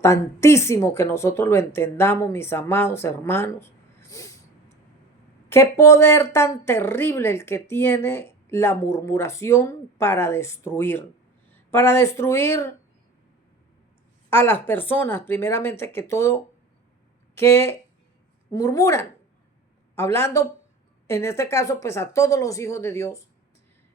importantísimo que nosotros lo entendamos, mis amados hermanos. Qué poder tan terrible el que tiene la murmuración para destruir a las personas, primeramente que todo, que murmuran, hablando en este caso, pues a todos los hijos de Dios,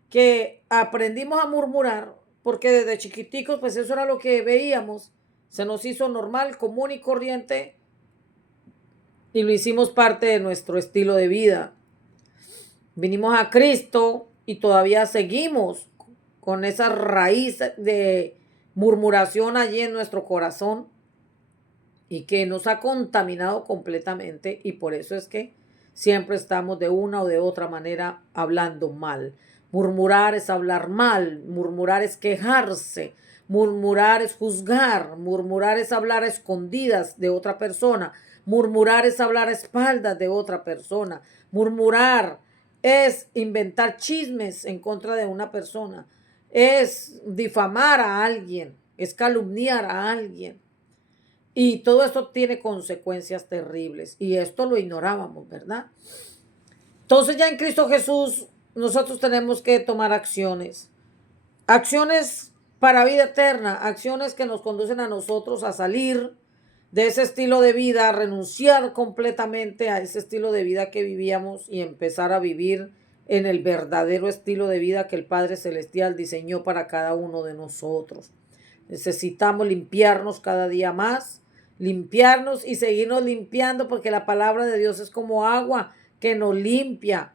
que aprendimos a murmurar, porque desde chiquiticos, pues eso era lo que veíamos, se nos hizo normal, común y corriente, y lo hicimos parte de nuestro estilo de vida. Vinimos a Cristo y todavía seguimos con esa raíz de murmuración allí en nuestro corazón y que nos ha contaminado completamente, y por eso es que siempre estamos de una o de otra manera hablando mal. Murmurar es hablar mal, murmurar es quejarse, murmurar es juzgar, murmurar es hablar a escondidas de otra persona, murmurar es hablar a espaldas de otra persona, murmurar es inventar chismes en contra de una persona, es difamar a alguien, es calumniar a alguien. Y todo esto tiene consecuencias terribles. Y esto lo ignorábamos, ¿verdad? Entonces ya en Cristo Jesús nosotros tenemos que tomar acciones. Acciones para vida eterna. Acciones que nos conducen a nosotros a salir de ese estilo de vida, a renunciar completamente a ese estilo de vida que vivíamos y empezar a vivir en el verdadero estilo de vida que el Padre Celestial diseñó para cada uno de nosotros. Necesitamos limpiarnos cada día más, limpiarnos y seguirnos limpiando, porque la palabra de Dios es como agua que nos limpia,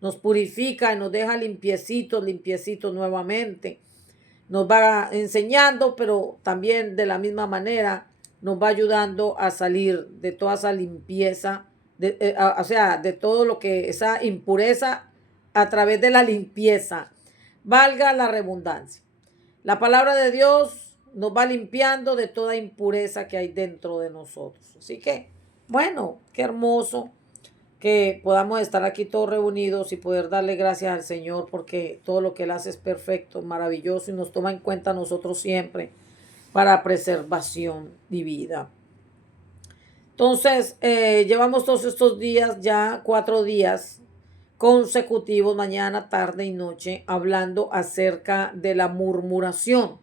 nos purifica y nos deja limpiecitos, limpiecitos nuevamente. Nos va enseñando, pero también de la misma manera nos va ayudando a salir de toda esa limpieza, o sea, de todo lo que esa impureza a través de la limpieza. Valga la redundancia. La palabra de Dios nos va limpiando de toda impureza que hay dentro de nosotros. Así que, bueno, qué hermoso que podamos estar aquí todos reunidos y poder darle gracias al Señor, porque todo lo que Él hace es perfecto, maravilloso, y nos toma en cuenta a nosotros siempre para preservación y vida. Entonces, llevamos todos estos días, ya 4 días consecutivos, mañana, tarde y noche, hablando acerca de la murmuración.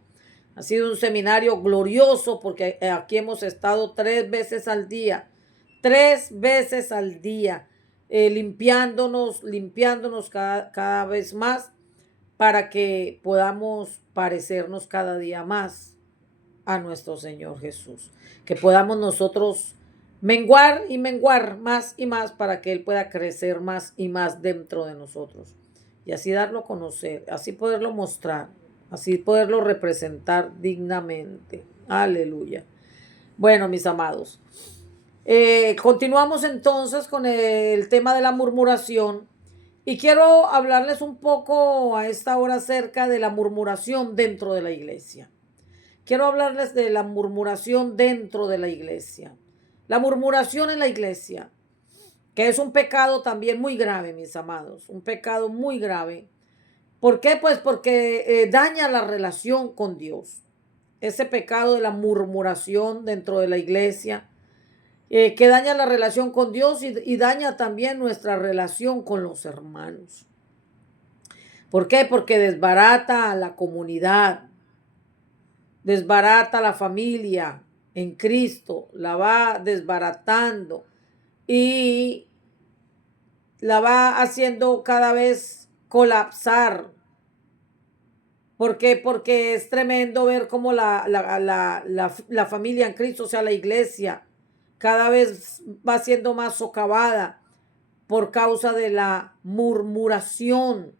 Ha sido un seminario glorioso, porque aquí hemos estado 3 veces al día, 3 veces al día, limpiándonos cada vez más, para que podamos parecernos cada día más a nuestro Señor Jesús. Que podamos nosotros menguar y menguar más y más, para que Él pueda crecer más y más dentro de nosotros. Y así darlo a conocer, así poderlo mostrar, así poderlo representar dignamente. Aleluya. Bueno, mis amados, continuamos entonces con el tema de la murmuración. Y quiero hablarles un poco a esta hora acerca de la murmuración dentro de la iglesia. Quiero hablarles de la murmuración dentro de la iglesia. La murmuración en la iglesia, que es un pecado también muy grave, mis amados, un pecado muy grave. ¿Por qué? Pues porque daña la relación con Dios. Ese pecado de la murmuración dentro de la iglesia, que daña la relación con Dios y daña también nuestra relación con los hermanos. ¿Por qué? Porque desbarata a la comunidad, desbarata la familia en Cristo, la va desbaratando y la va haciendo cada vez colapsar. ¿Por qué? Porque es tremendo ver cómo la familia en Cristo, o sea, la iglesia, cada vez va siendo más socavada por causa de la murmuración,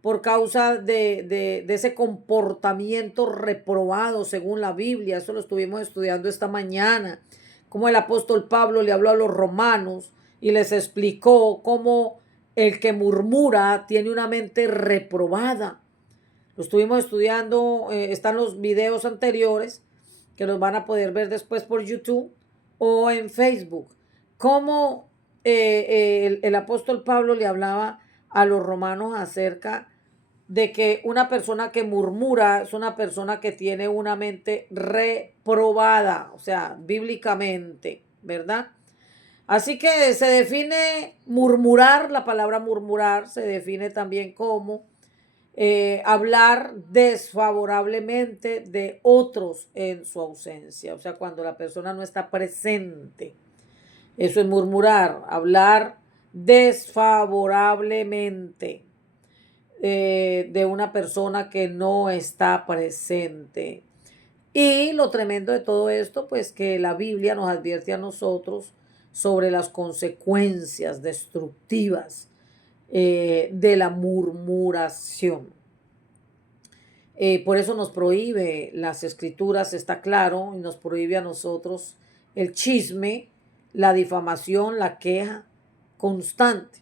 por causa de ese comportamiento reprobado según la Biblia. Eso lo estuvimos estudiando esta mañana, como el apóstol Pablo le habló a los romanos y les explicó cómo el que murmura tiene una mente reprobada. Lo estuvimos estudiando, están los videos anteriores que los van a poder ver después por YouTube o en Facebook. Cómo el apóstol Pablo le hablaba a los romanos acerca de que una persona que murmura es una persona que tiene una mente reprobada, o sea, bíblicamente, ¿verdad? Así que se define murmurar, la palabra murmurar se define también como hablar desfavorablemente de otros en su ausencia, o sea, cuando la persona no está presente. Eso es murmurar, hablar desfavorablemente de una persona que no está presente. Y lo tremendo de todo esto, pues que la Biblia nos advierte a nosotros sobre las consecuencias destructivas de la murmuración. Por eso nos prohíbe las escrituras, está claro, y nos prohíbe a nosotros el chisme, la difamación, la queja constante.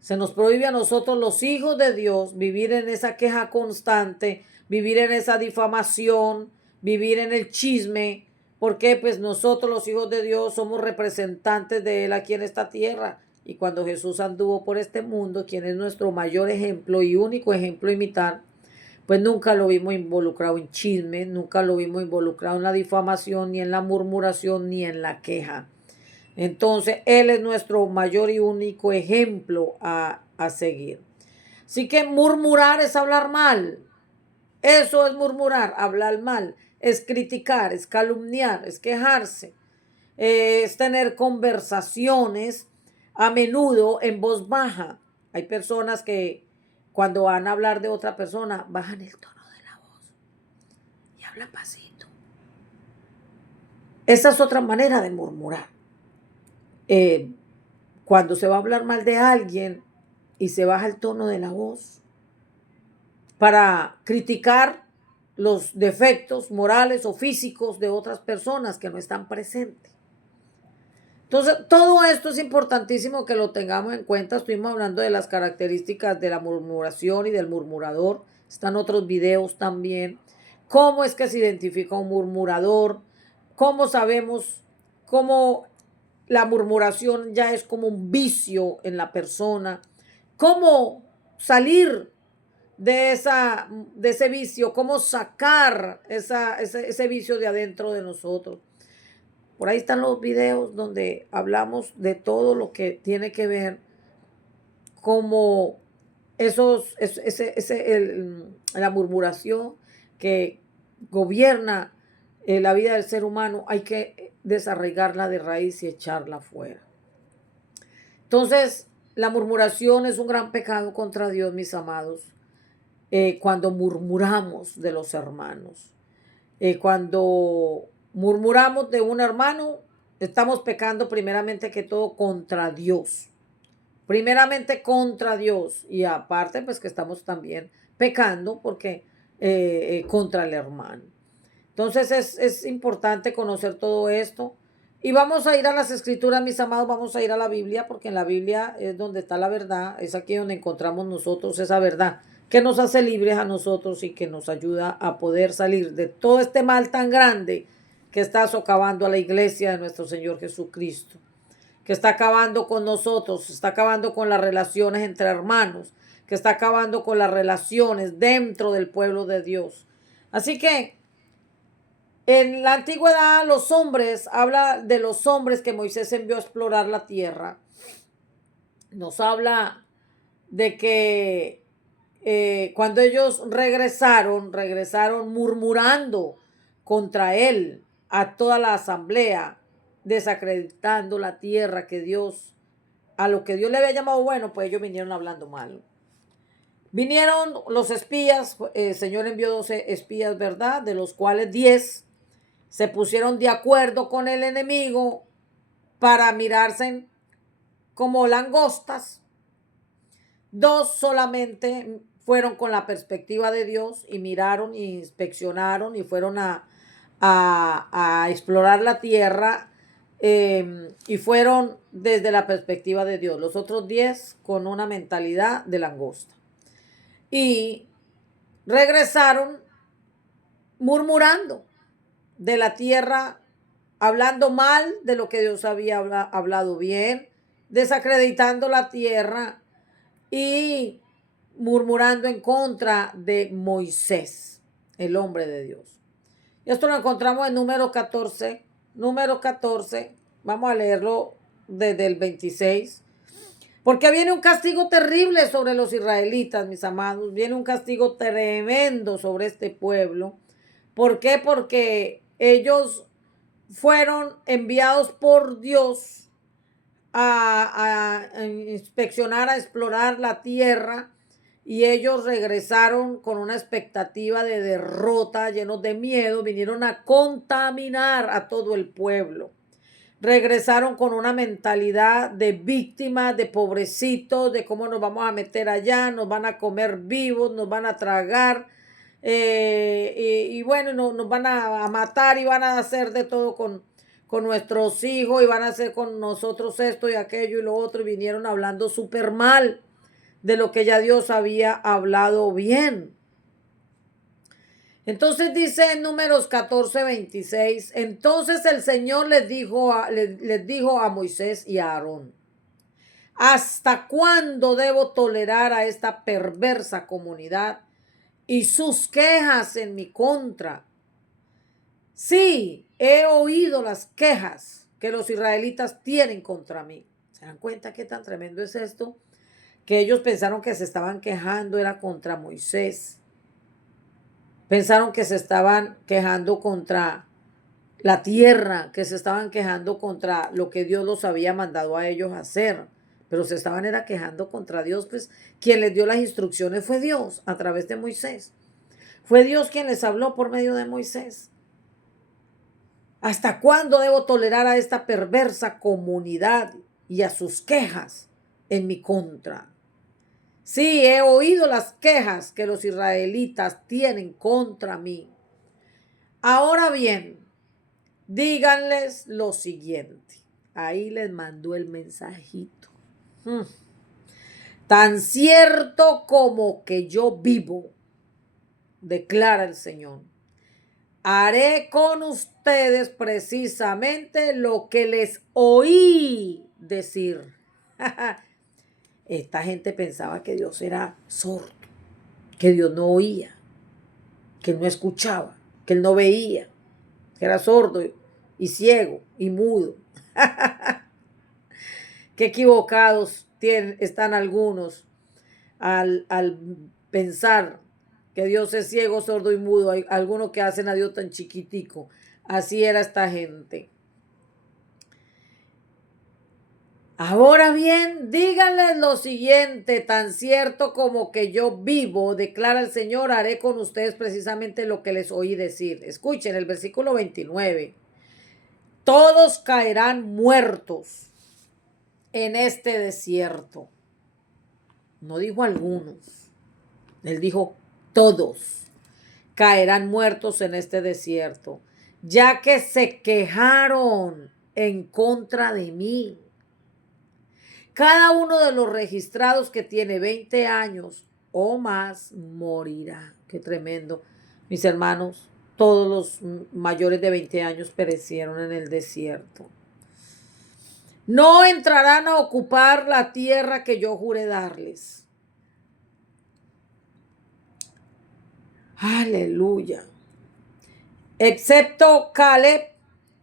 Se nos prohíbe a nosotros, los hijos de Dios, vivir en esa queja constante, vivir en esa difamación, vivir en el chisme, porque pues nosotros los hijos de Dios somos representantes de Él aquí en esta tierra. Y cuando Jesús anduvo por este mundo, quien es nuestro mayor ejemplo y único ejemplo a imitar, pues nunca lo vimos involucrado en chisme, nunca lo vimos involucrado en la difamación, ni en la murmuración, ni en la queja. Entonces, Él es nuestro mayor y único ejemplo a seguir. Así que murmurar es hablar mal. Eso es murmurar, hablar mal. Es criticar, es calumniar, es quejarse. Es tener conversaciones a menudo en voz baja. Hay personas que cuando van a hablar de otra persona bajan el tono de la voz y hablan pasito. Esa es otra manera de murmurar. Cuando se va a hablar mal de alguien y se baja el tono de la voz para criticar los defectos morales o físicos de otras personas que no están presentes. Entonces, todo esto es importantísimo que lo tengamos en cuenta. Estuvimos hablando de las características de la murmuración y del murmurador. Están otros videos también. ¿Cómo es que se identifica un murmurador? ¿Cómo sabemos cómo la murmuración ya es como un vicio en la persona? ¿Cómo salir de ese vicio? ¿Cómo sacar ese vicio de adentro de nosotros? Por ahí están los videos donde hablamos de todo lo que tiene que ver como la murmuración que gobierna la vida del ser humano. Hay que desarraigarla de raíz y echarla fuera. Entonces, la murmuración es un gran pecado contra Dios, mis amados. Cuando murmuramos de los hermanos, cuando murmuramos de un hermano, estamos pecando primeramente que todo contra Dios. Primeramente contra Dios. Y aparte, pues que estamos también pecando porque contra el hermano. Entonces es importante conocer todo esto. Y vamos a ir a las escrituras, mis amados, vamos a ir a la Biblia, porque en la Biblia es donde está la verdad, es aquí donde encontramos nosotros esa verdad que nos hace libres a nosotros y que nos ayuda a poder salir de todo este mal tan grande que está socavando a la iglesia de nuestro Señor Jesucristo, que está acabando con nosotros, está acabando con las relaciones entre hermanos, que está acabando con las relaciones dentro del pueblo de Dios. Así que en la antigüedad los hombres, habla de los hombres que Moisés envió a explorar la tierra. Nos habla de que cuando ellos regresaron murmurando contra él a toda la asamblea, desacreditando la tierra que Dios, a lo que Dios le había llamado bueno, pues ellos vinieron hablando mal. Vinieron los espías, el Señor envió 12 espías, ¿verdad? De los cuales 10 se pusieron de acuerdo con el enemigo para mirarse como langostas. 2 solamente fueron con la perspectiva de Dios y miraron y inspeccionaron y fueron a explorar la tierra y fueron desde la perspectiva de Dios. Los otros 10 con una mentalidad de langosta. Y regresaron murmurando de la tierra, hablando mal de lo que Dios había hablado bien, desacreditando la tierra y murmurando en contra de Moisés, el hombre de Dios. Y esto lo encontramos en número 14. Número 14, vamos a leerlo desde el 26. Porque viene un castigo terrible sobre los israelitas, mis amados. Viene un castigo tremendo sobre este pueblo. ¿Por qué? Porque ellos fueron enviados por Dios a inspeccionar, a explorar la tierra, y ellos regresaron con una expectativa de derrota, llenos de miedo, vinieron a contaminar a todo el pueblo. Regresaron con una mentalidad de víctimas, de pobrecitos, de cómo nos vamos a meter allá, nos van a comer vivos, nos van a tragar, y bueno, nos van a matar y van a hacer de todo con nuestros hijos, y van a hacer con nosotros esto y aquello y lo otro, y vinieron hablando súper mal de lo que ya Dios había hablado bien. Entonces dice en Números 14:26, entonces el Señor les dijo a Moisés y a Aarón, ¿hasta cuándo debo tolerar a esta perversa comunidad y sus quejas en mi contra? Sí, he oído las quejas que los israelitas tienen contra mí. ¿Se dan cuenta qué tan tremendo es esto? Que ellos pensaron que se estaban quejando era contra Moisés. Pensaron que se estaban quejando contra la tierra, que se estaban quejando contra lo que Dios los había mandado a ellos hacer. Pero se estaban era quejando contra Dios, pues quien les dio las instrucciones fue Dios a través de Moisés. Fue Dios quien les habló por medio de Moisés. ¿Hasta cuándo debo tolerar a esta perversa comunidad y a sus quejas en mi contra? Sí, he oído las quejas que los israelitas tienen contra mí. Ahora bien, díganles lo siguiente. Ahí les mandó el mensajito. Tan cierto como que yo vivo, declara el Señor, haré con ustedes precisamente lo que les oí decir. Esta gente pensaba que Dios era sordo, que Dios no oía, que Él no escuchaba, que Él no veía, que era sordo y ciego y mudo. Qué equivocados están algunos al pensar que Dios es ciego, sordo y mudo. Hay algunos que hacen a Dios tan chiquitico. Así era esta gente. Ahora bien, díganles lo siguiente, tan cierto como que yo vivo, declara el Señor, haré con ustedes precisamente lo que les oí decir. Escuchen el versículo 29. Todos caerán muertos en este desierto. No dijo algunos, él dijo todos caerán muertos en este desierto, ya que se quejaron en contra de mí. Cada uno de los registrados que tiene 20 años o más morirá. Qué tremendo. Mis hermanos, todos los mayores de 20 años perecieron en el desierto. No entrarán a ocupar la tierra que yo juré darles. Aleluya. Excepto Caleb,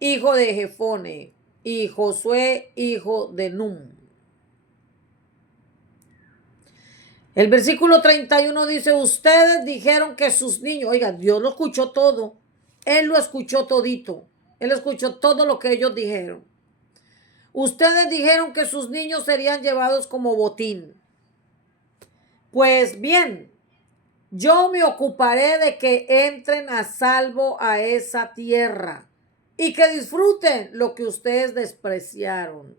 hijo de Jefone, y Josué, hijo de Nun. El versículo 31 dice, ustedes dijeron que sus niños, oigan, Dios lo escuchó todo. Él lo escuchó todito. Él escuchó todo lo que ellos dijeron. Ustedes dijeron que sus niños serían llevados como botín. Pues bien, yo me ocuparé de que entren a salvo a esa tierra y que disfruten lo que ustedes despreciaron.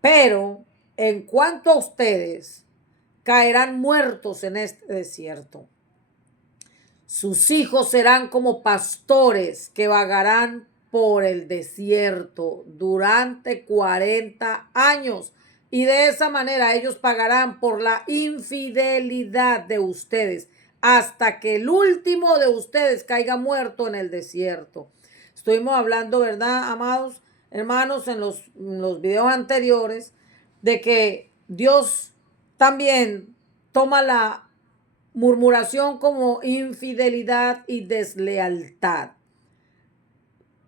Pero en cuanto a ustedes, caerán muertos en este desierto. Sus hijos serán como pastores que vagarán por el desierto durante 40 años. Y de esa manera ellos pagarán por la infidelidad de ustedes hasta que el último de ustedes caiga muerto en el desierto. Estuvimos hablando, ¿verdad, amados hermanos, en los videos anteriores, de que Dios también toma la murmuración como infidelidad y deslealtad.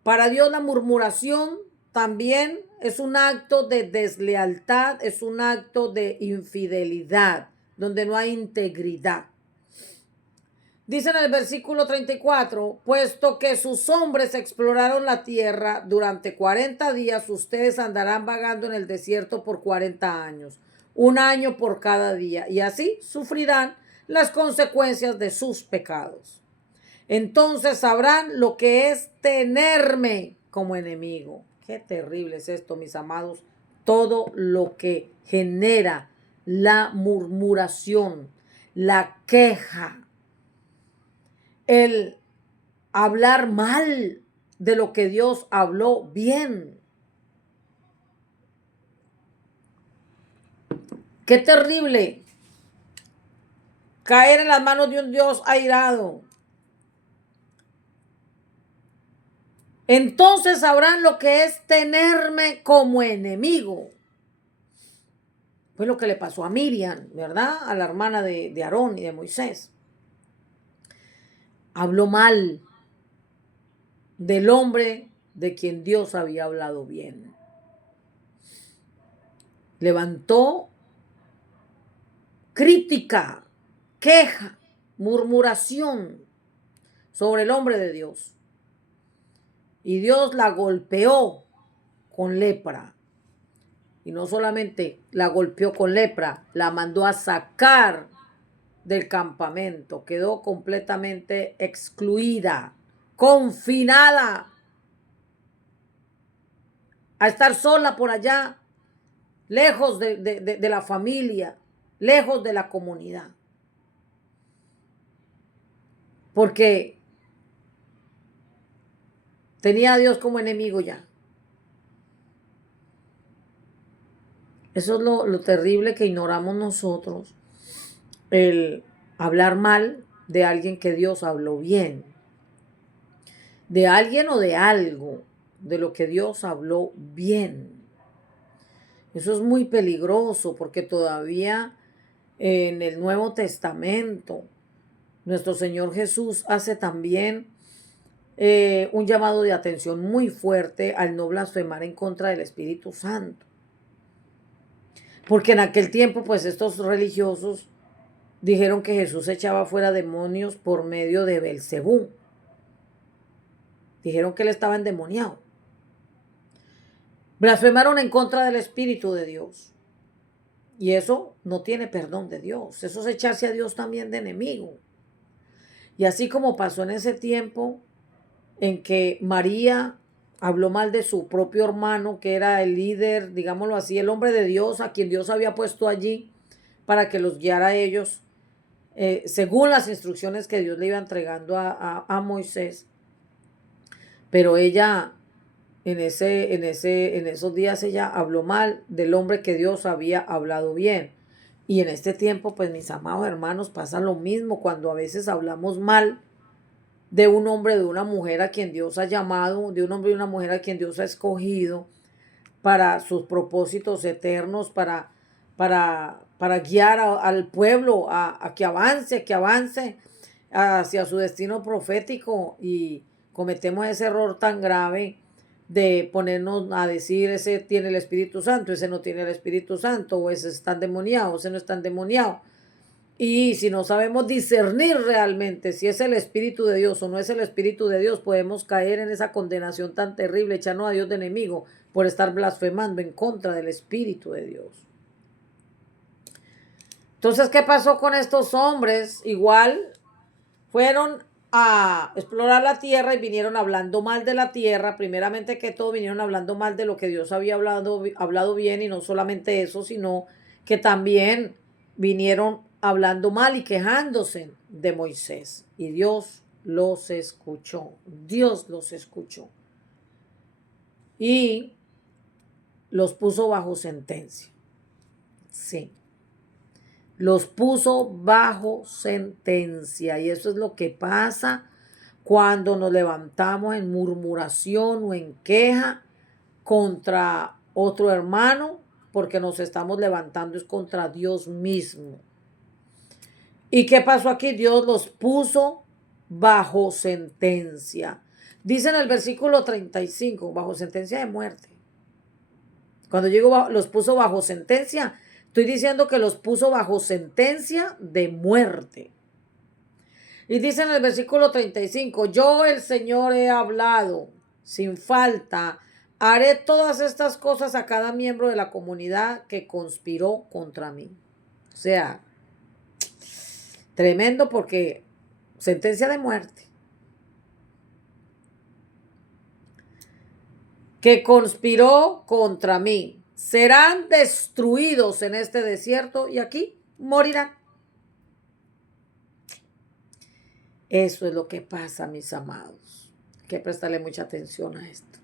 Para Dios la murmuración también es un acto de deslealtad, es un acto de infidelidad, donde no hay integridad. Dice en el versículo 34, puesto que sus hombres exploraron la tierra durante 40 días, ustedes andarán vagando en el desierto por 40 años, un año por cada día, y así sufrirán las consecuencias de sus pecados. Entonces sabrán lo que es tenerme como enemigo. Qué terrible es esto, mis amados. Todo lo que genera la murmuración, la queja, el hablar mal de lo que Dios habló bien. Qué terrible caer en las manos de un Dios airado. Entonces sabrán lo que es tenerme como enemigo. Fue lo que le pasó a Miriam, ¿verdad? A la hermana de Aarón y de Moisés. Habló mal del hombre de quien Dios había hablado bien. Levantó crítica, queja, murmuración sobre el hombre de Dios. Y Dios la golpeó con lepra. Y no solamente la golpeó con lepra, la mandó a sacar del campamento. Quedó completamente excluida, confinada, a estar sola por allá, lejos de la familia, lejos de la comunidad. Porque tenía a Dios como enemigo ya. Eso es lo terrible que ignoramos nosotros, el hablar mal de alguien que Dios habló bien, de alguien o de algo, de lo que Dios habló bien. Eso es muy peligroso porque todavía en el Nuevo Testamento nuestro Señor Jesús hace también un llamado de atención muy fuerte al no blasfemar en contra del Espíritu Santo. Porque en aquel tiempo, pues estos religiosos dijeron que Jesús echaba fuera demonios por medio de Belcebú. Dijeron que él estaba endemoniado. Blasfemaron en contra del Espíritu de Dios. Y eso no tiene perdón de Dios. Eso es echarse a Dios también de enemigo. Y así como pasó en ese tiempo en que María habló mal de su propio hermano, que era el líder, digámoslo así, el hombre de Dios, a quien Dios había puesto allí para que los guiara a ellos, según las instrucciones que Dios le iba entregando a Moisés. Pero ella, en esos días, ella habló mal del hombre que Dios había hablado bien. Y en este tiempo, pues mis amados hermanos, pasa lo mismo cuando a veces hablamos mal de un hombre, de una mujer a quien Dios ha llamado, de un hombre y una mujer a quien Dios ha escogido para sus propósitos eternos, para guiar al pueblo a que avance hacia su destino profético. Y cometemos ese error tan grave de ponernos a decir ese tiene el Espíritu Santo, ese no tiene el Espíritu Santo, o ese está endemoniado, ese no está endemoniado. Y si no sabemos discernir realmente si es el Espíritu de Dios o no es el Espíritu de Dios, podemos caer en esa condenación tan terrible, echarnos a Dios de enemigo por estar blasfemando en contra del Espíritu de Dios. Entonces, ¿qué pasó con estos hombres? Igual fueron a explorar la tierra y vinieron hablando mal de la tierra. Primeramente que todo, vinieron hablando mal de lo que Dios había hablado bien, y no solamente eso, sino que también vinieron hablando mal y quejándose de Moisés. Y Dios los escuchó. Dios los escuchó. Y los puso bajo sentencia. Sí. Los puso bajo sentencia. Y eso es lo que pasa cuando nos levantamos en murmuración o en queja contra otro hermano, porque nos estamos levantando es contra Dios mismo. ¿Y qué pasó aquí? Dios los puso bajo sentencia. Dice en el versículo 35, bajo sentencia de muerte. Cuando digo los puso bajo sentencia, estoy diciendo que los puso bajo sentencia de muerte. Y dice en el versículo 35, yo el Señor he hablado sin falta, haré todas estas cosas a cada miembro de la comunidad que conspiró contra mí. O sea, tremendo porque sentencia de muerte. Que conspiró contra mí. Serán destruidos en este desierto y aquí morirán. Eso es lo que pasa, mis amados. Hay que prestarle mucha atención a esto.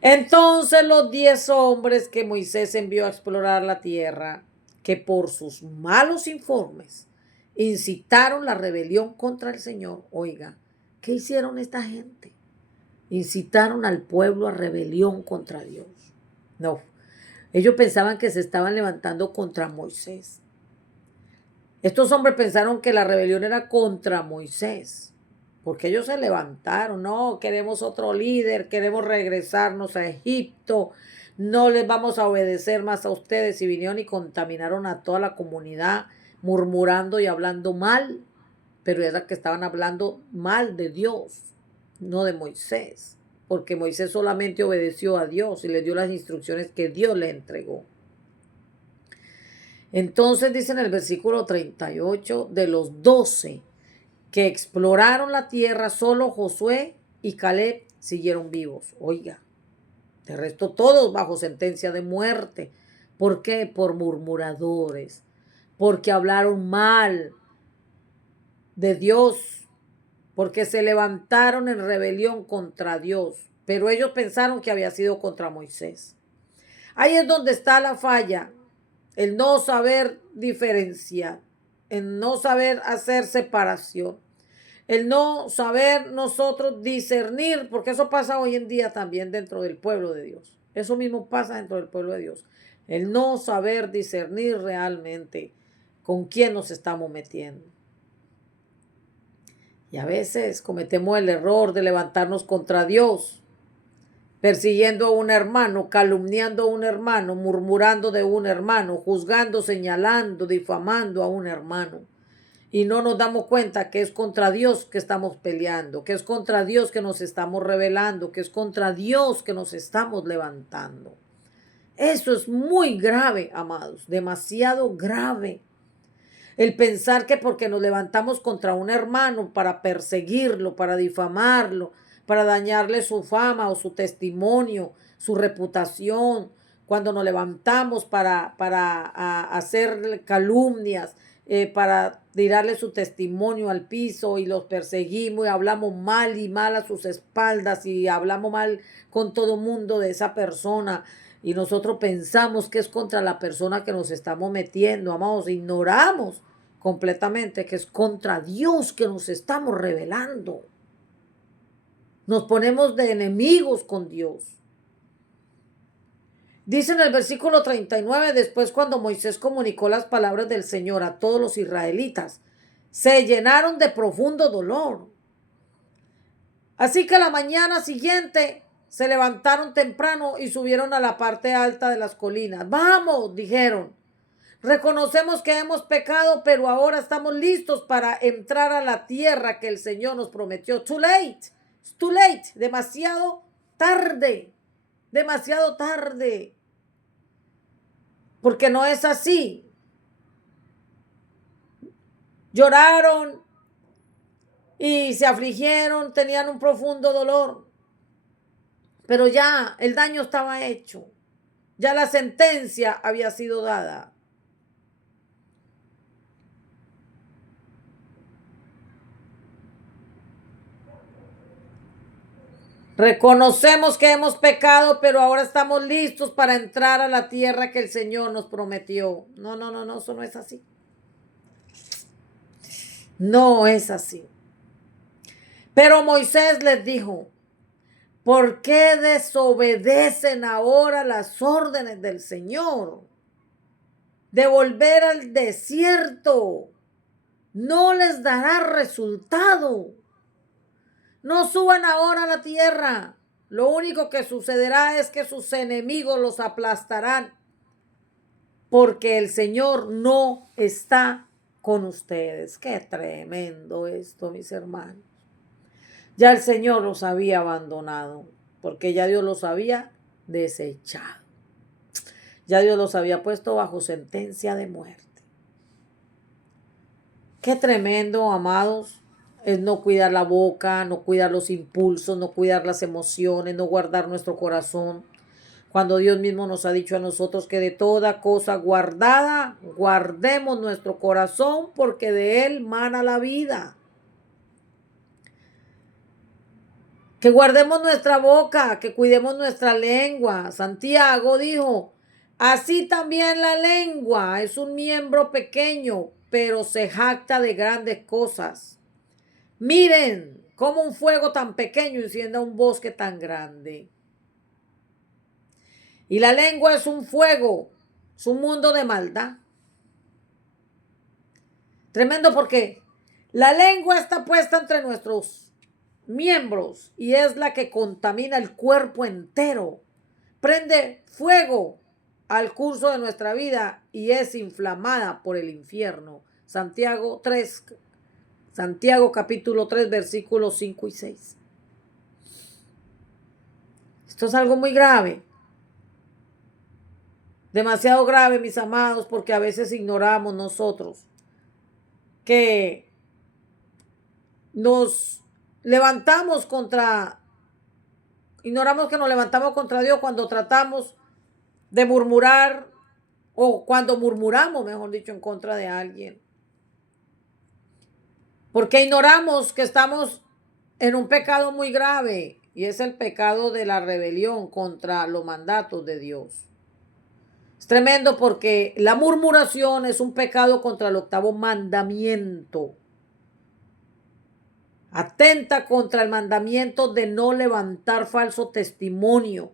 Entonces los 10 hombres que Moisés envió a explorar la tierra, que por sus malos informes incitaron la rebelión contra el Señor. Oiga, ¿qué hicieron esta gente? Incitaron al pueblo a rebelión contra Dios. No, ellos pensaban que se estaban levantando contra Moisés. Estos hombres pensaron que la rebelión era contra Moisés, porque ellos se levantaron. No, queremos otro líder, queremos regresarnos a Egipto, no les vamos a obedecer más a ustedes. Y vinieron y contaminaron a toda la comunidad, murmurando y hablando mal, pero era que estaban hablando mal de Dios, no de Moisés, porque Moisés solamente obedeció a Dios y le dio las instrucciones que Dios le entregó. Entonces dice en el versículo 38, de los 12 que exploraron la tierra, solo Josué y Caleb siguieron vivos. Oiga, de resto todos bajo sentencia de muerte. ¿Por qué? Por murmuradores, porque hablaron mal de Dios, porque se levantaron en rebelión contra Dios, pero ellos pensaron que había sido contra Moisés. Ahí es donde está la falla, el no saber diferenciar, el no saber hacer separación, el no saber nosotros discernir, porque eso pasa hoy en día también dentro del pueblo de Dios. Eso mismo pasa dentro del pueblo de Dios. El no saber discernir realmente con quién nos estamos metiendo. Y a veces cometemos el error de levantarnos contra Dios, persiguiendo a un hermano, calumniando a un hermano, murmurando de un hermano, juzgando, señalando, difamando a un hermano. Y no nos damos cuenta que es contra Dios que estamos peleando, que es contra Dios que nos estamos rebelando, que es contra Dios que nos estamos levantando. Eso es muy grave, amados, demasiado grave. El pensar que porque nos levantamos contra un hermano para perseguirlo, para difamarlo, para dañarle su fama o su testimonio, su reputación, cuando nos levantamos para hacer calumnias, para tirarle su testimonio al piso y los perseguimos y hablamos mal y mal a sus espaldas y hablamos mal con todo mundo de esa persona. Y nosotros pensamos que es contra la persona que nos estamos metiendo, amados. Ignoramos completamente que es contra Dios que nos estamos rebelando. Nos ponemos de enemigos con Dios. Dice en el versículo 39, después cuando Moisés comunicó las palabras del Señor a todos los israelitas, se llenaron de profundo dolor. Así que la mañana siguiente se levantaron temprano y subieron a la parte alta de las colinas. Vamos, dijeron, reconocemos que hemos pecado, pero ahora estamos listos para entrar a la tierra que el Señor nos prometió. Too late, it's too late, demasiado tarde, demasiado tarde. Porque no es así. Lloraron y se afligieron, tenían un profundo dolor. Pero ya el daño estaba hecho. Ya la sentencia había sido dada. Reconocemos que hemos pecado, pero ahora estamos listos para entrar a la tierra que el Señor nos prometió. No, eso no es así. No es así. Pero Moisés les dijo, ¿por qué desobedecen ahora las órdenes del Señor? De volver al desierto. no les dará resultado. No suban ahora a la tierra. Lo único que sucederá es que sus enemigos los aplastarán, porque el Señor no está con ustedes. Qué tremendo esto, mis hermanos. Ya el Señor los había abandonado, porque ya Dios los había desechado. Ya Dios los había puesto bajo sentencia de muerte. Qué tremendo, amados, es no cuidar la boca, no cuidar los impulsos, no cuidar las emociones, no guardar nuestro corazón. Cuando Dios mismo nos ha dicho a nosotros que de toda cosa guardada, guardemos nuestro corazón, porque de él mana la vida. Que guardemos nuestra boca, que cuidemos nuestra lengua. Santiago dijo, así también la lengua es un miembro pequeño, pero se jacta de grandes cosas. Miren cómo un fuego tan pequeño enciende un bosque tan grande. Y la lengua es un fuego, es un mundo de maldad. Tremendo, porque la lengua está puesta entre nuestros miembros y es la que contamina el cuerpo entero. Prende fuego al curso de nuestra vida y es inflamada por el infierno. Santiago capítulo 3, versículos 5 y 6. Esto es algo muy grave. Demasiado grave, mis amados, porque a veces ignoramos nosotros que nos levantamos ignoramos que nos levantamos contra Dios cuando tratamos de murmurar, o cuando murmuramos, mejor dicho, en contra de alguien. Porque ignoramos que estamos en un pecado muy grave, y es el pecado de la rebelión contra los mandatos de Dios. Es tremendo, porque la murmuración es un pecado contra el 8º mandamiento. Atenta contra el mandamiento de no levantar falso testimonio.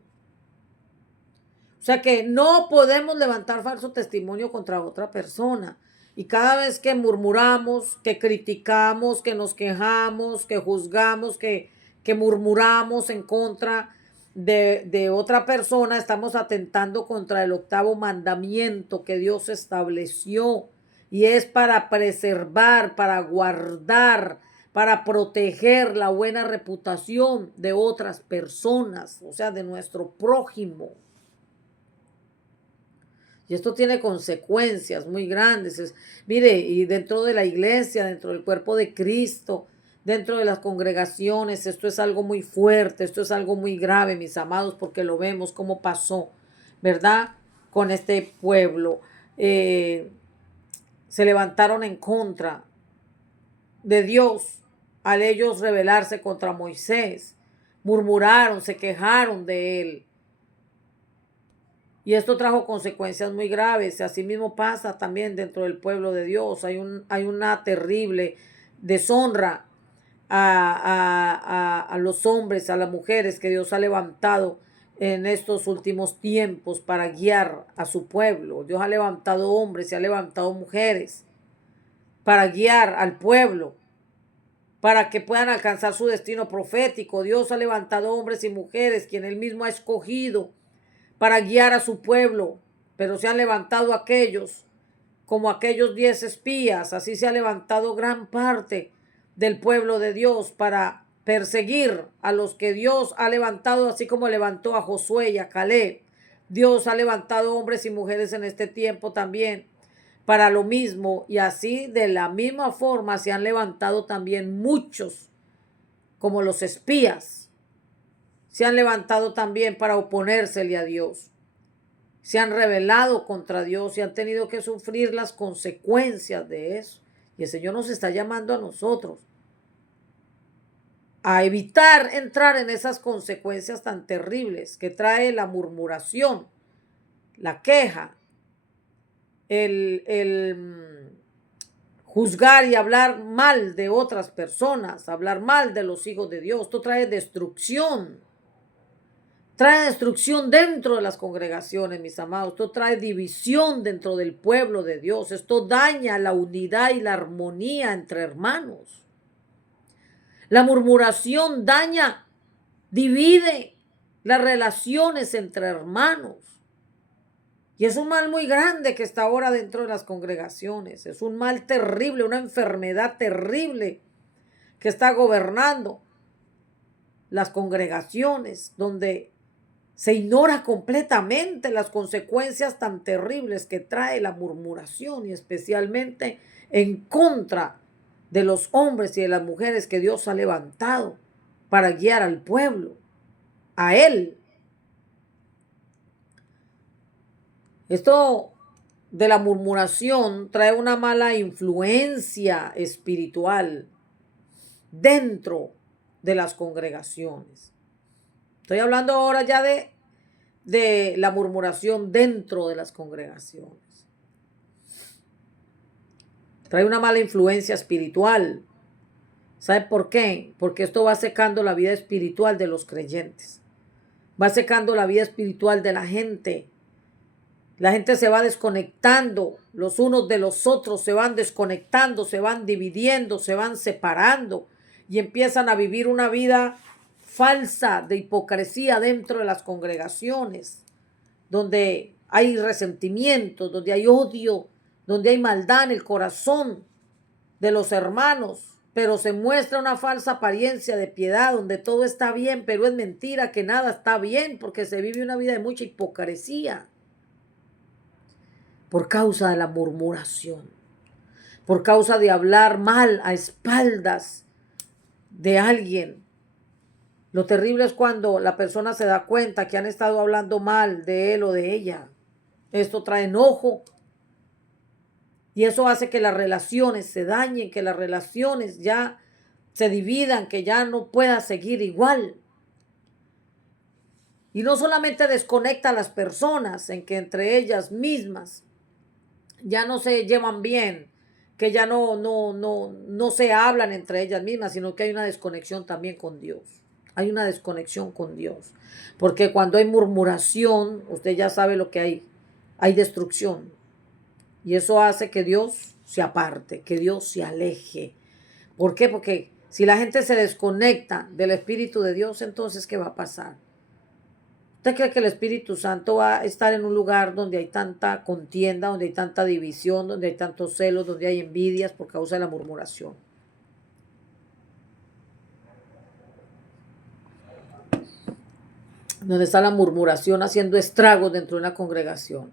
O sea que no podemos levantar falso testimonio contra otra persona. Y cada vez que murmuramos, que criticamos, que nos quejamos, que juzgamos, que murmuramos en contra de otra persona, estamos atentando contra el 8º mandamiento que Dios estableció. Y es para preservar, para guardar, para proteger la buena reputación de otras personas, o sea, de nuestro prójimo. Y esto tiene consecuencias muy grandes. Mire, y dentro de la iglesia, dentro del cuerpo de Cristo, dentro de las congregaciones, esto es algo muy fuerte, esto es algo muy grave, mis amados, porque lo vemos cómo pasó, ¿verdad? Con este pueblo. Se levantaron en contra de Dios al ellos rebelarse contra Moisés. Murmuraron, se quejaron de él. Y esto trajo consecuencias muy graves. Asimismo pasa también dentro del pueblo de Dios. Hay una terrible deshonra a los hombres, a las mujeres que Dios ha levantado en estos últimos tiempos para guiar a su pueblo. Dios ha levantado hombres y ha levantado mujeres para guiar al pueblo, para que puedan alcanzar su destino profético. Dios ha levantado hombres y mujeres quien él mismo ha escogido para guiar a su pueblo, pero se han levantado aquellos, como aquellos 10 espías, así se ha levantado gran parte del pueblo de Dios para perseguir a los que Dios ha levantado, así como levantó a Josué y a Caleb. Dios ha levantado hombres y mujeres en este tiempo también para lo mismo, y así de la misma forma se han levantado también muchos, como los espías. Se han levantado también para oponérsele a Dios. Se han rebelado contra Dios y han tenido que sufrir las consecuencias de eso. Y el Señor nos está llamando a nosotros a evitar entrar en esas consecuencias tan terribles que trae la murmuración, la queja, el juzgar y hablar mal de otras personas, hablar mal de los hijos de Dios. Esto trae destrucción. trae destrucción dentro de las congregaciones, mis amados. Esto trae división dentro del pueblo de Dios. Esto daña la unidad y la armonía entre hermanos. La murmuración daña, divide las relaciones entre hermanos. Y es un mal muy grande que está ahora dentro de las congregaciones. Es un mal terrible, una enfermedad terrible que está gobernando las congregaciones, donde se ignora completamente las consecuencias tan terribles que trae la murmuración, y especialmente en contra de los hombres y de las mujeres que Dios ha levantado para guiar al pueblo, a Él. Esto de la murmuración trae una mala influencia espiritual dentro de las congregaciones. Estoy hablando ahora ya de la murmuración dentro de las congregaciones. Trae una mala influencia espiritual. ¿Sabe por qué? Porque esto va secando la vida espiritual de los creyentes. Va secando la vida espiritual de la gente. La gente se va desconectando, los unos de los otros se van desconectando, se van dividiendo, se van separando y empiezan a vivir una vida falsa de hipocresía dentro de las congregaciones, donde hay resentimiento, donde hay odio, donde hay maldad en el corazón de los hermanos, pero se muestra una falsa apariencia de piedad, donde todo está bien, pero es mentira que nada está bien, porque se vive una vida de mucha hipocresía por causa de la murmuración, por causa de hablar mal a espaldas de alguien. Lo terrible es cuando la persona se da cuenta que han estado hablando mal de él o de ella. Esto trae enojo y eso hace que las relaciones se dañen, que las relaciones ya se dividan, que ya no pueda seguir igual. Y no solamente desconecta a las personas en que entre ellas mismas ya no se llevan bien, que ya no se hablan entre ellas mismas, sino que hay una desconexión también con Dios. Hay una desconexión con Dios. Porque cuando hay murmuración, usted ya sabe lo que hay destrucción. Y eso hace que Dios se aparte, que Dios se aleje. ¿Por qué? Porque si la gente se desconecta del Espíritu de Dios, entonces, ¿qué va a pasar? ¿Usted cree que el Espíritu Santo va a estar en un lugar donde hay tanta contienda, donde hay tanta división, donde hay tantos celos, donde hay envidias por causa de la murmuración? Donde está la murmuración haciendo estragos dentro de una congregación.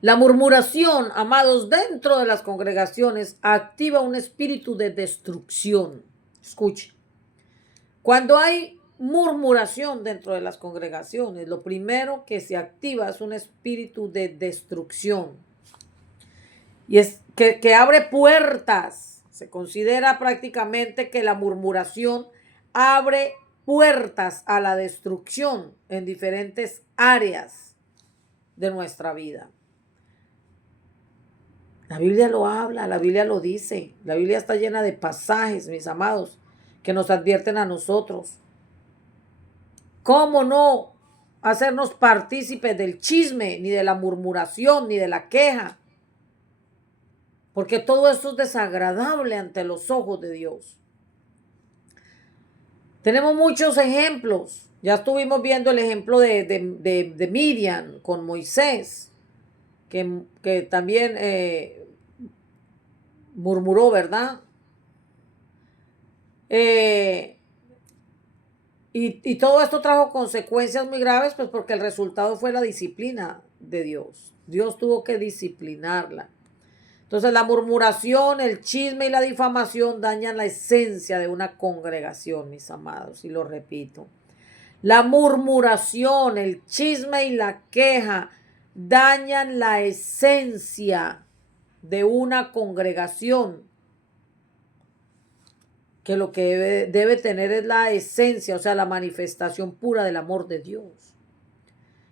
La murmuración, amados, dentro de las congregaciones activa un espíritu de destrucción. Escuche. Cuando hay murmuración dentro de las congregaciones, lo primero que se activa es un espíritu de destrucción. Y es que abre puertas. Se considera prácticamente que la murmuración abre puertas a la destrucción en diferentes áreas de nuestra vida. La Biblia lo habla, la Biblia lo dice. La Biblia está llena de pasajes, mis amados, que nos advierten a nosotros. ¿Cómo no hacernos partícipes del chisme, ni de la murmuración, ni de la queja? Porque todo esto es desagradable ante los ojos de Dios. Tenemos muchos ejemplos. Ya estuvimos viendo el ejemplo de Miriam con Moisés, que también murmuró, ¿verdad? Y todo esto trajo consecuencias muy graves, pues porque el resultado fue la disciplina de Dios. Dios tuvo que disciplinarla. Entonces la murmuración, el chisme y la difamación dañan la esencia de una congregación, mis amados, y lo repito. La murmuración, el chisme y la queja dañan la esencia de una congregación, que lo que debe tener es la esencia, o sea, la manifestación pura del amor de Dios.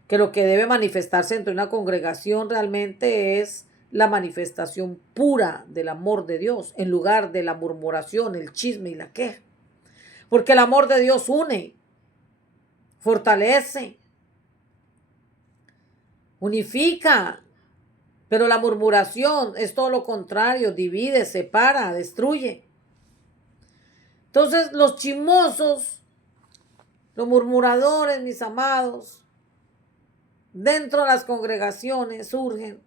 Que lo que debe manifestarse entre una congregación realmente es la manifestación pura del amor de Dios, en lugar de la murmuración, el chisme y la queja. Porque el amor de Dios une. fortalece, unifica. Pero la murmuración es todo lo contrario, divide, separa, destruye. Entonces los chismosos, los murmuradores, mis amados, dentro de las congregaciones surgen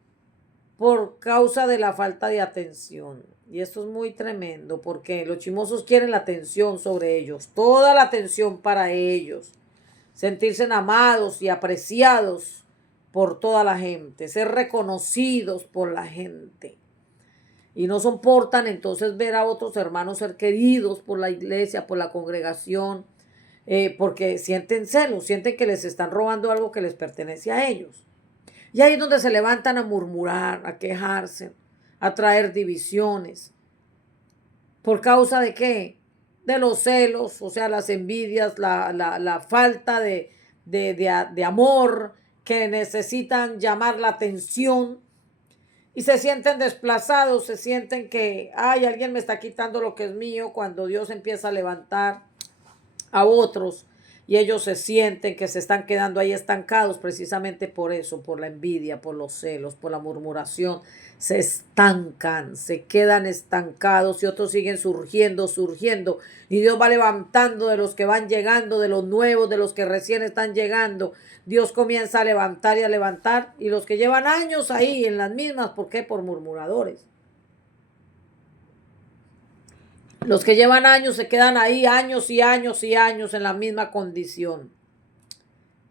por causa de la falta de atención. Y esto es muy tremendo porque los chismosos quieren la atención sobre ellos, toda la atención para ellos, sentirse amados y apreciados por toda la gente, ser reconocidos por la gente. Y no soportan entonces ver a otros hermanos ser queridos por la iglesia, por la congregación, porque sienten celos, sienten que les están robando algo que les pertenece a ellos. Y ahí es donde se levantan a murmurar, a quejarse, a traer divisiones. ¿Por causa de qué? De los celos, o sea, las envidias, la falta de amor, que necesitan llamar la atención y se sienten desplazados, se sienten que, ay, alguien me está quitando lo que es mío, cuando Dios empieza a levantar a otros y ellos se sienten que se están quedando ahí estancados precisamente por eso, por la envidia, por los celos, por la murmuración. Se estancan, se quedan estancados y otros siguen surgiendo y Dios va levantando de los que van llegando, de los nuevos, de los que recién están llegando. Dios comienza a levantar y los que llevan años ahí en las mismas, ¿por qué? Por murmuradores. Los que llevan años se quedan ahí años y años y años en la misma condición.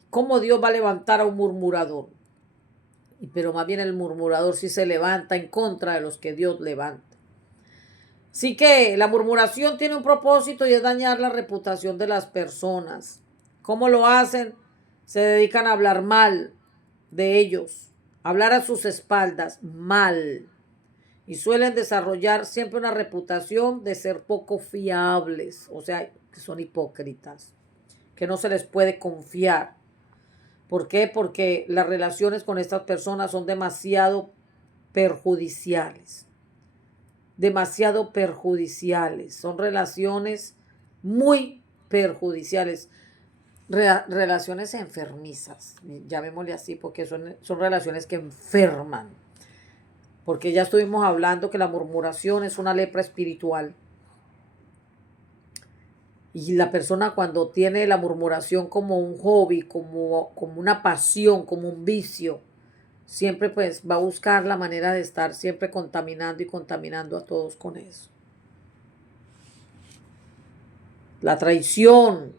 ¿Cómo Dios va a levantar a un murmurador? Pero más bien el murmurador sí se levanta en contra de los que Dios levanta. Así que la murmuración tiene un propósito y es dañar la reputación de las personas. ¿Cómo lo hacen? Se dedican a hablar mal de ellos, hablar a sus espaldas mal. Y suelen desarrollar siempre una reputación de ser poco fiables, o sea, que son hipócritas, que no se les puede confiar. ¿Por qué? Porque las relaciones con estas personas son demasiado perjudiciales. Demasiado perjudiciales. Son relaciones muy perjudiciales. Relaciones enfermizas, llamémosle así, porque son relaciones que enferman. Porque ya estuvimos hablando que la murmuración es una lepra espiritual. Y la persona cuando tiene la murmuración como un hobby, como una pasión, como un vicio, siempre pues va a buscar la manera de estar siempre contaminando y contaminando a todos con eso. La traición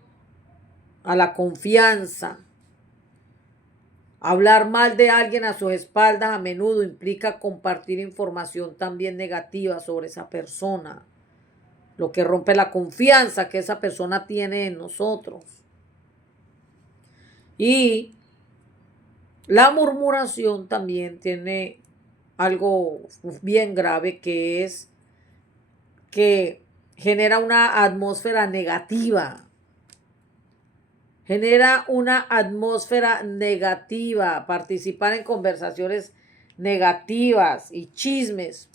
a la confianza. Hablar mal de alguien a sus espaldas a menudo implica compartir información también negativa sobre esa persona, lo que rompe la confianza que esa persona tiene en nosotros. Y la murmuración también tiene algo bien grave, que es que genera una atmósfera negativa. Genera una atmósfera negativa, participar en conversaciones negativas y chismes,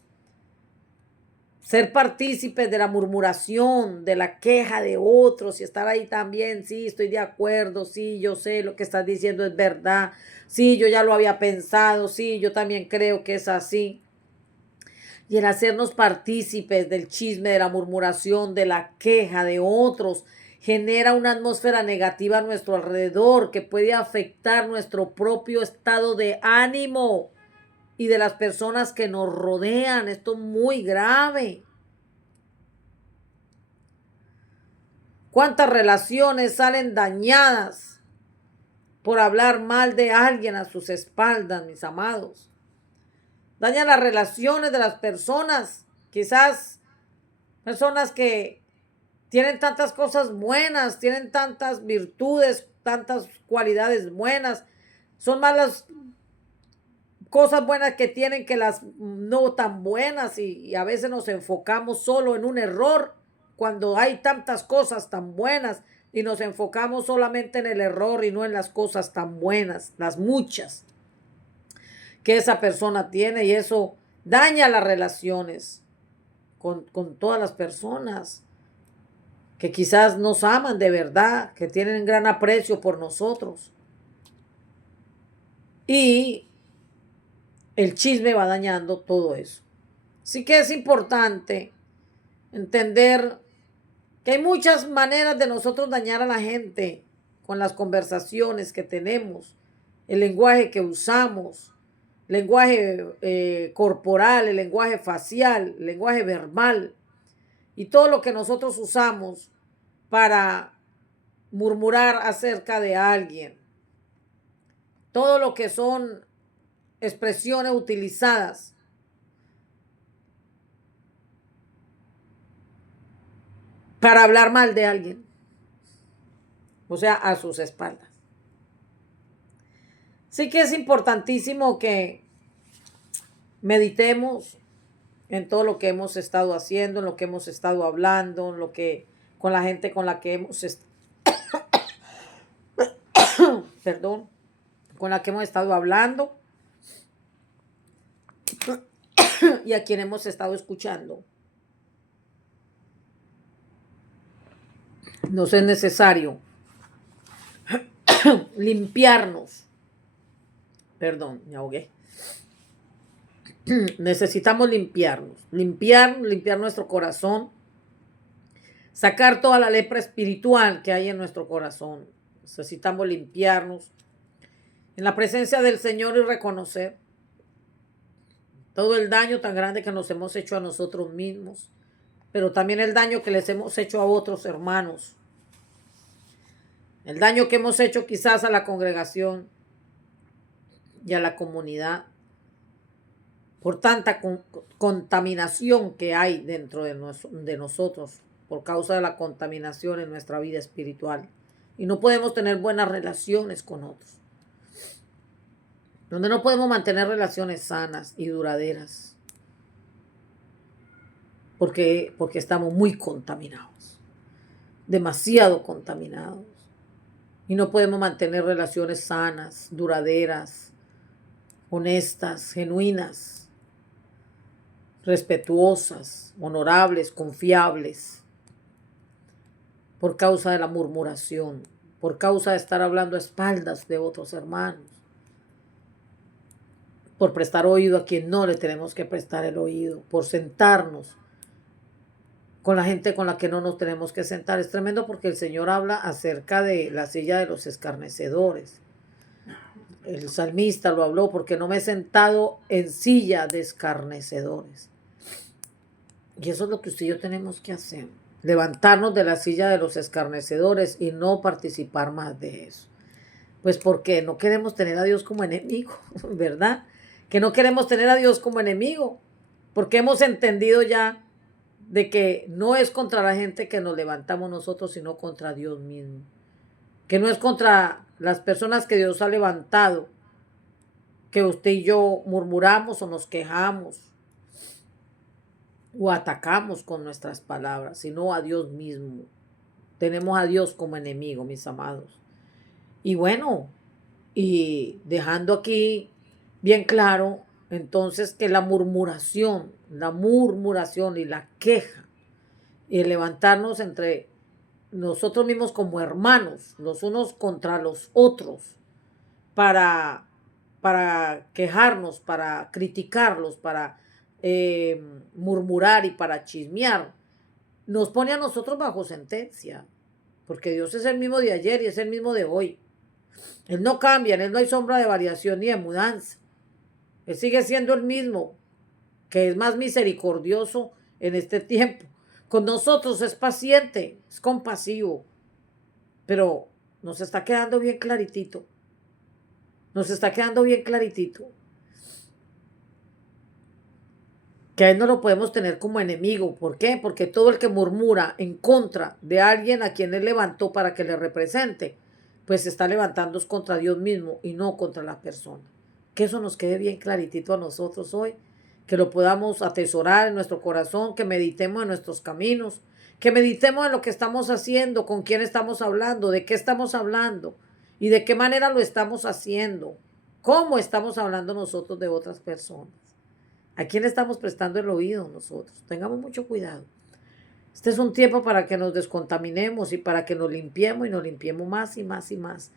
ser partícipes de la murmuración, de la queja de otros y estar ahí también, sí, estoy de acuerdo, sí, yo sé lo que estás diciendo es verdad, sí, yo ya lo había pensado, sí, yo también creo que es así. Y el hacernos partícipes del chisme, de la murmuración, de la queja de otros, genera una atmósfera negativa a nuestro alrededor que puede afectar nuestro propio estado de ánimo y de las personas que nos rodean. Esto es muy grave. ¿Cuántas relaciones salen dañadas por hablar mal de alguien a sus espaldas, mis amados? Dañan las relaciones de las personas, quizás personas que tienen tantas cosas buenas, tienen tantas virtudes, tantas cualidades buenas, son más las cosas buenas que tienen que las no tan buenas y a veces nos enfocamos solo en un error cuando hay tantas cosas tan buenas y nos enfocamos solamente en el error y no en las cosas tan buenas, las muchas que esa persona tiene, y eso daña las relaciones con todas las personas. que quizás nos aman de verdad, que tienen gran aprecio por nosotros. Y el chisme va dañando todo eso. Así que es importante entender que hay muchas maneras de nosotros dañar a la gente con las conversaciones que tenemos, el lenguaje que usamos, lenguaje corporal, el lenguaje facial, el lenguaje verbal y todo lo que nosotros usamos para murmurar acerca de alguien. Todo lo que son expresiones utilizadas para hablar mal de alguien, o sea, a sus espaldas. Sí que es importantísimo que meditemos en todo lo que hemos estado haciendo, en lo que hemos estado hablando, en lo que con la gente con la que hemos perdón, con la que hemos estado hablando y a quien hemos estado escuchando. Nos es necesario limpiarnos. Perdón, me ahogué. Necesitamos limpiarnos, limpiar nuestro corazón, sacar toda la lepra espiritual que hay en nuestro corazón. Necesitamos limpiarnos en la presencia del Señor y reconocer todo el daño tan grande que nos hemos hecho a nosotros mismos, pero también el daño que les hemos hecho a otros hermanos, el daño que hemos hecho quizás a la congregación y a la comunidad, por tanta contaminación que hay dentro de nosotros, por causa de la contaminación en nuestra vida espiritual. Y no podemos tener buenas relaciones con otros, donde no podemos mantener relaciones sanas y duraderas, porque estamos muy contaminados, demasiado contaminados, y no podemos mantener relaciones sanas, duraderas, honestas, genuinas, respetuosas, honorables, confiables, por causa de la murmuración, por causa de estar hablando a espaldas de otros hermanos, por prestar oído a quien no le tenemos que prestar el oído, por sentarnos con la gente con la que no nos tenemos que sentar. Es tremendo porque el Señor habla acerca de la silla de los escarnecedores. El salmista lo habló, porque no me he sentado en silla de escarnecedores. Y eso es lo que usted y yo tenemos que hacer. Levantarnos de la silla de los escarnecedores y no participar más de eso. Pues porque no queremos tener a Dios como enemigo, ¿verdad? Que no queremos tener a Dios como enemigo, porque hemos entendido ya de que no es contra la gente que nos levantamos nosotros, sino contra Dios mismo. Que no es contra las personas que Dios ha levantado, que usted y yo murmuramos o nos quejamos o atacamos con nuestras palabras, sino a Dios mismo. Tenemos a Dios como enemigo, mis amados. Y bueno, y dejando aquí bien claro, entonces, que la murmuración y la queja y el levantarnos entre nosotros mismos como hermanos, los unos contra los otros, para quejarnos, para criticarlos, para murmurar y para chismear, nos pone a nosotros bajo sentencia, porque Dios es el mismo de ayer y es el mismo de hoy. Él no cambia, en Él no hay sombra de variación ni de mudanza. Él sigue siendo el mismo, que es más misericordioso en este tiempo. Con nosotros es paciente, es compasivo, pero nos está quedando bien claritito. Nos está quedando bien claritito que a Él no lo podemos tener como enemigo. ¿Por qué? Porque todo el que murmura en contra de alguien a quien Él levantó para que le represente, pues se está levantando contra Dios mismo y no contra la persona. Que eso nos quede bien claritito a nosotros hoy, que lo podamos atesorar en nuestro corazón, que meditemos en nuestros caminos, que meditemos en lo que estamos haciendo, con quién estamos hablando, de qué estamos hablando y de qué manera lo estamos haciendo, cómo estamos hablando nosotros de otras personas. ¿A quién le estamos prestando el oído nosotros? Tengamos mucho cuidado. Este es un tiempo para que nos descontaminemos y para que nos limpiemos y nos limpiemos más y más y más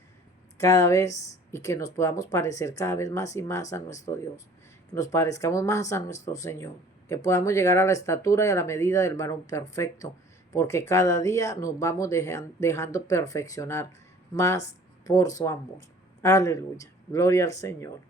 cada vez y que nos podamos parecer cada vez más y más a nuestro Dios, que nos parezcamos más a nuestro Señor, que podamos llegar a la estatura y a la medida del varón perfecto, porque cada día nos vamos dejando perfeccionar más por su amor. Aleluya. Gloria al Señor.